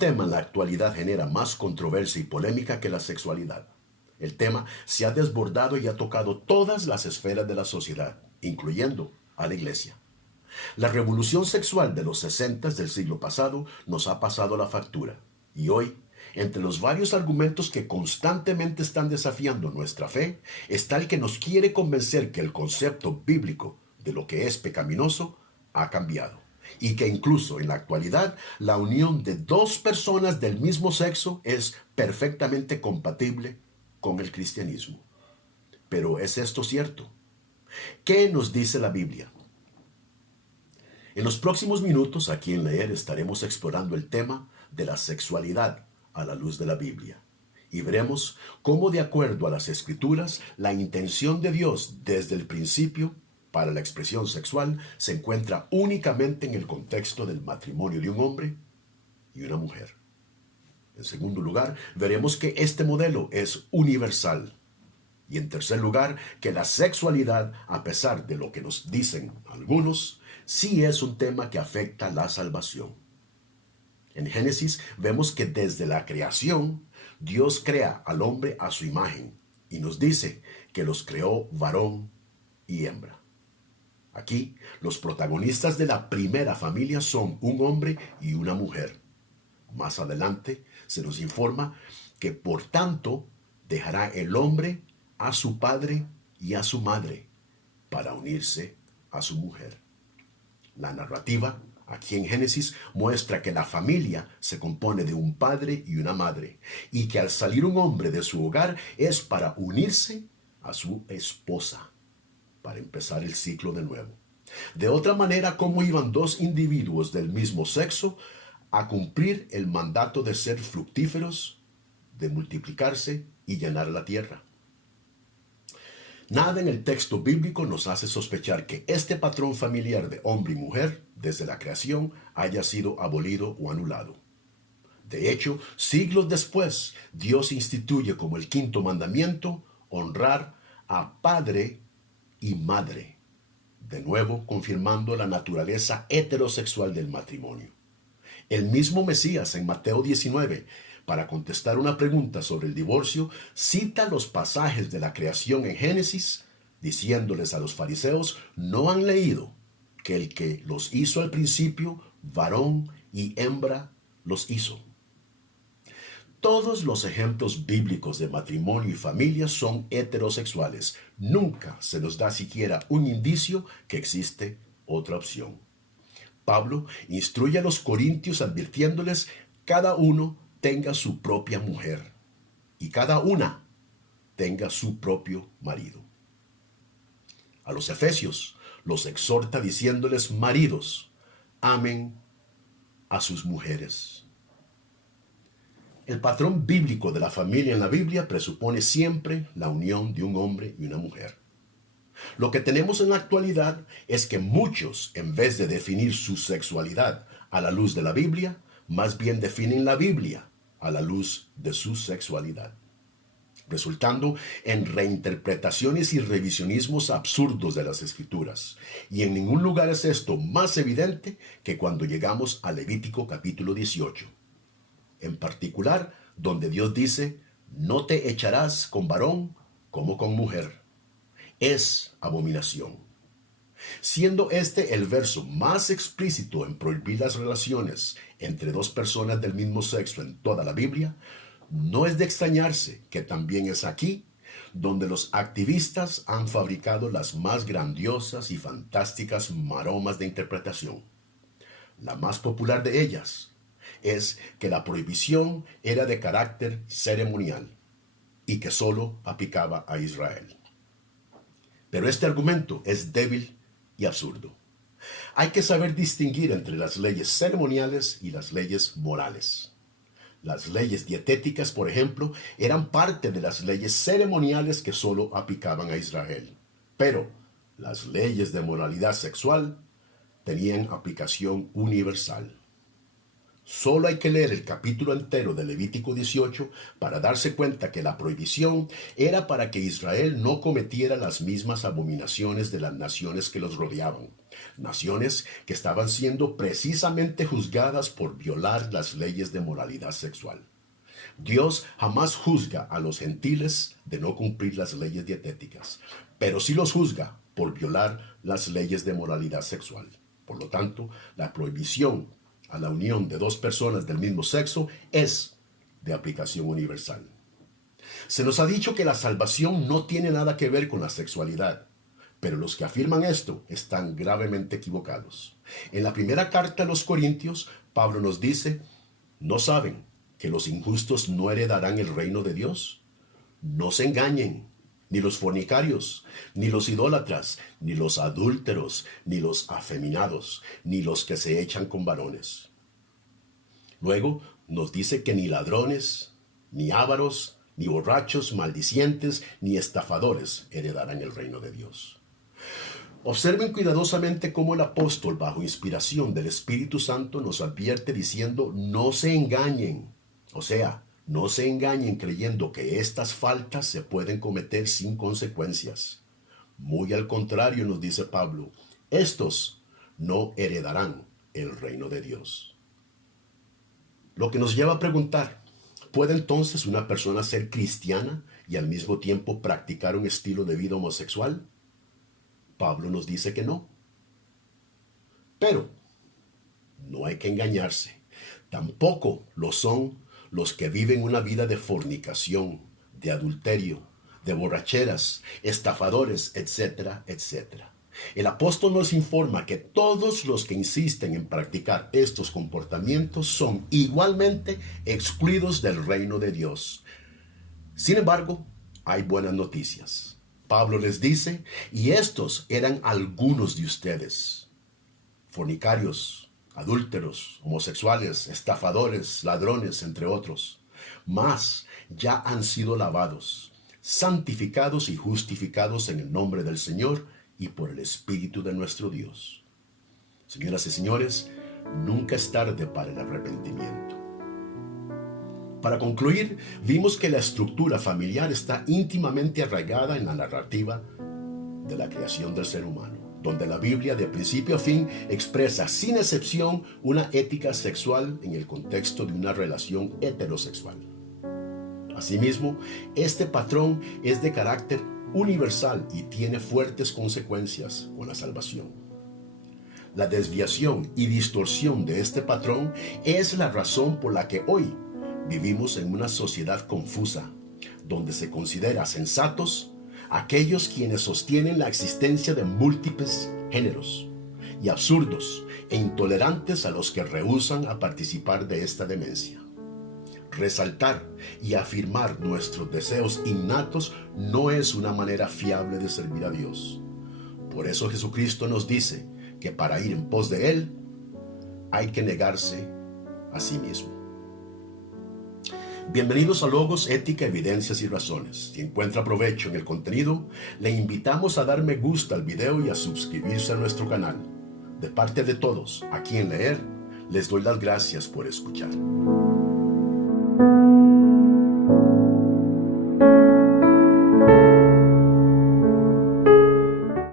tema en la actualidad genera más controversia y polémica que la sexualidad. El tema se ha desbordado y ha tocado todas las esferas de la sociedad, incluyendo a la iglesia. La revolución sexual de los 60 del siglo pasado nos ha pasado la factura. Y hoy, entre los varios argumentos que constantemente están desafiando nuestra fe, está el que nos quiere convencer que el concepto bíblico de lo que es pecaminoso ha cambiado. Y que incluso en la actualidad la unión de dos personas del mismo sexo es perfectamente compatible con el cristianismo. Pero ¿es esto cierto? ¿Qué nos dice la Biblia? En los próximos minutos, aquí en Leer, estaremos explorando el tema de la sexualidad a la luz de la Biblia. Y veremos cómo, de acuerdo a las Escrituras, la intención de Dios desde el principio para la expresión sexual se encuentra únicamente en el contexto del matrimonio de un hombre y una mujer. En segundo lugar, veremos que este modelo es universal. Y en tercer lugar, que la sexualidad, a pesar de lo que nos dicen algunos, sí es un tema que afecta la salvación. En Génesis vemos que desde la creación, Dios crea al hombre a su imagen y nos dice que los creó varón y hembra. Aquí, los protagonistas de la primera familia son un hombre y una mujer. Más adelante se nos informa que por tanto dejará el hombre a su padre y a su madre para unirse a su mujer. La narrativa aquí en Génesis muestra que la familia se compone de un padre y una madre y que al salir un hombre de su hogar es para unirse a su esposa, para empezar el ciclo de nuevo. De otra manera, ¿cómo iban dos individuos del mismo sexo a cumplir el mandato de ser fructíferos, de multiplicarse y llenar la tierra? Nada en el texto bíblico nos hace sospechar que este patrón familiar de hombre y mujer, desde la creación, haya sido abolido o anulado. De hecho, siglos después, Dios instituye como el quinto mandamiento honrar a padre y madre, de nuevo confirmando la naturaleza heterosexual del matrimonio. El mismo Mesías en Mateo 19, para contestar una pregunta sobre el divorcio, cita los pasajes de la creación en Génesis, diciéndoles a los fariseos: ¿no han leído que el que los hizo al principio, varón y hembra, los hizo? Todos los ejemplos bíblicos de matrimonio y familia son heterosexuales. Nunca se nos da siquiera un indicio que existe otra opción. Pablo instruye a los corintios advirtiéndoles: cada uno tenga su propia mujer y cada una tenga su propio marido. A los efesios los exhorta diciéndoles: maridos, amen a sus mujeres. El patrón bíblico de la familia en la Biblia presupone siempre la unión de un hombre y una mujer. Lo que tenemos en la actualidad es que muchos, en vez de definir su sexualidad a la luz de la Biblia, más bien definen la Biblia a la luz de su sexualidad, resultando en reinterpretaciones y revisionismos absurdos de las Escrituras. Y en ningún lugar es esto más evidente que cuando llegamos a Levítico capítulo 18. En particular, donde Dios dice: no te echarás con varón como con mujer. Es abominación. Siendo este el verso más explícito en prohibir las relaciones entre dos personas del mismo sexo en toda la Biblia, no es de extrañarse que también es aquí donde los activistas han fabricado las más grandiosas y fantásticas maromas de interpretación. La más popular de ellas es que la prohibición era de carácter ceremonial y que solo aplicaba a Israel. Pero este argumento es débil y absurdo. Hay que saber distinguir entre las leyes ceremoniales y las leyes morales. Las leyes dietéticas, por ejemplo, eran parte de las leyes ceremoniales que solo aplicaban a Israel. Pero las leyes de moralidad sexual tenían aplicación universal. Solo hay que leer el capítulo entero de Levítico 18 para darse cuenta que la prohibición era para que Israel no cometiera las mismas abominaciones de las naciones que los rodeaban, naciones que estaban siendo precisamente juzgadas por violar las leyes de moralidad sexual. Dios jamás juzga a los gentiles de no cumplir las leyes dietéticas, pero sí los juzga por violar las leyes de moralidad sexual. Por lo tanto, la prohibición a la unión de dos personas del mismo sexo es de aplicación universal. Se nos ha dicho que la salvación no tiene nada que ver con la sexualidad, pero los que afirman esto están gravemente equivocados. En la primera carta a los Corintios, Pablo nos dice, ¿no saben que los injustos no heredarán el reino de Dios? No se engañen, ni los fornicarios, ni los idólatras, ni los adúlteros, ni los afeminados, ni los que se echan con varones. Luego nos dice que ni ladrones, ni ávaros, ni borrachos, maldicientes, ni estafadores heredarán el reino de Dios. Observen cuidadosamente cómo el apóstol, bajo inspiración del Espíritu Santo, nos advierte diciendo, no se engañen. O sea, no se engañen creyendo que estas faltas se pueden cometer sin consecuencias. Muy al contrario, nos dice Pablo, estos no heredarán el reino de Dios. Lo que nos lleva a preguntar, ¿puede entonces una persona ser cristiana y al mismo tiempo practicar un estilo de vida homosexual? Pablo nos dice que no. Pero no hay que engañarse. Tampoco lo son los que viven una vida de fornicación, de adulterio, de borracheras, estafadores, etcétera, etcétera. El apóstol nos informa que todos los que insisten en practicar estos comportamientos son igualmente excluidos del reino de Dios. Sin embargo, hay buenas noticias. Pablo les dice, y estos eran algunos de ustedes, fornicarios, adúlteros, homosexuales, estafadores, ladrones, entre otros, mas ya han sido lavados, santificados y justificados en el nombre del Señor y por el Espíritu de nuestro Dios. Señoras y señores, nunca es tarde para el arrepentimiento. Para concluir, vimos que la estructura familiar está íntimamente arraigada en la narrativa de la creación del ser humano, donde la Biblia de principio a fin expresa sin excepción una ética sexual en el contexto de una relación heterosexual. Asimismo, este patrón es de carácter universal y tiene fuertes consecuencias con la salvación. La desviación y distorsión de este patrón es la razón por la que hoy vivimos en una sociedad confusa, donde se considera sensatos aquellos quienes sostienen la existencia de múltiples géneros y absurdos e intolerantes a los que rehúsan a participar de esta demencia. Resaltar y afirmar nuestros deseos innatos no es una manera fiable de servir a Dios. Por eso Jesucristo nos dice que para ir en pos de Él hay que negarse a sí mismo. Bienvenidos a Logos, Ética, Evidencias y Razones. Si encuentra provecho en el contenido, le invitamos a dar me gusta al video y a suscribirse a nuestro canal. De parte de todos, aquí en Leer, les doy las gracias por escuchar.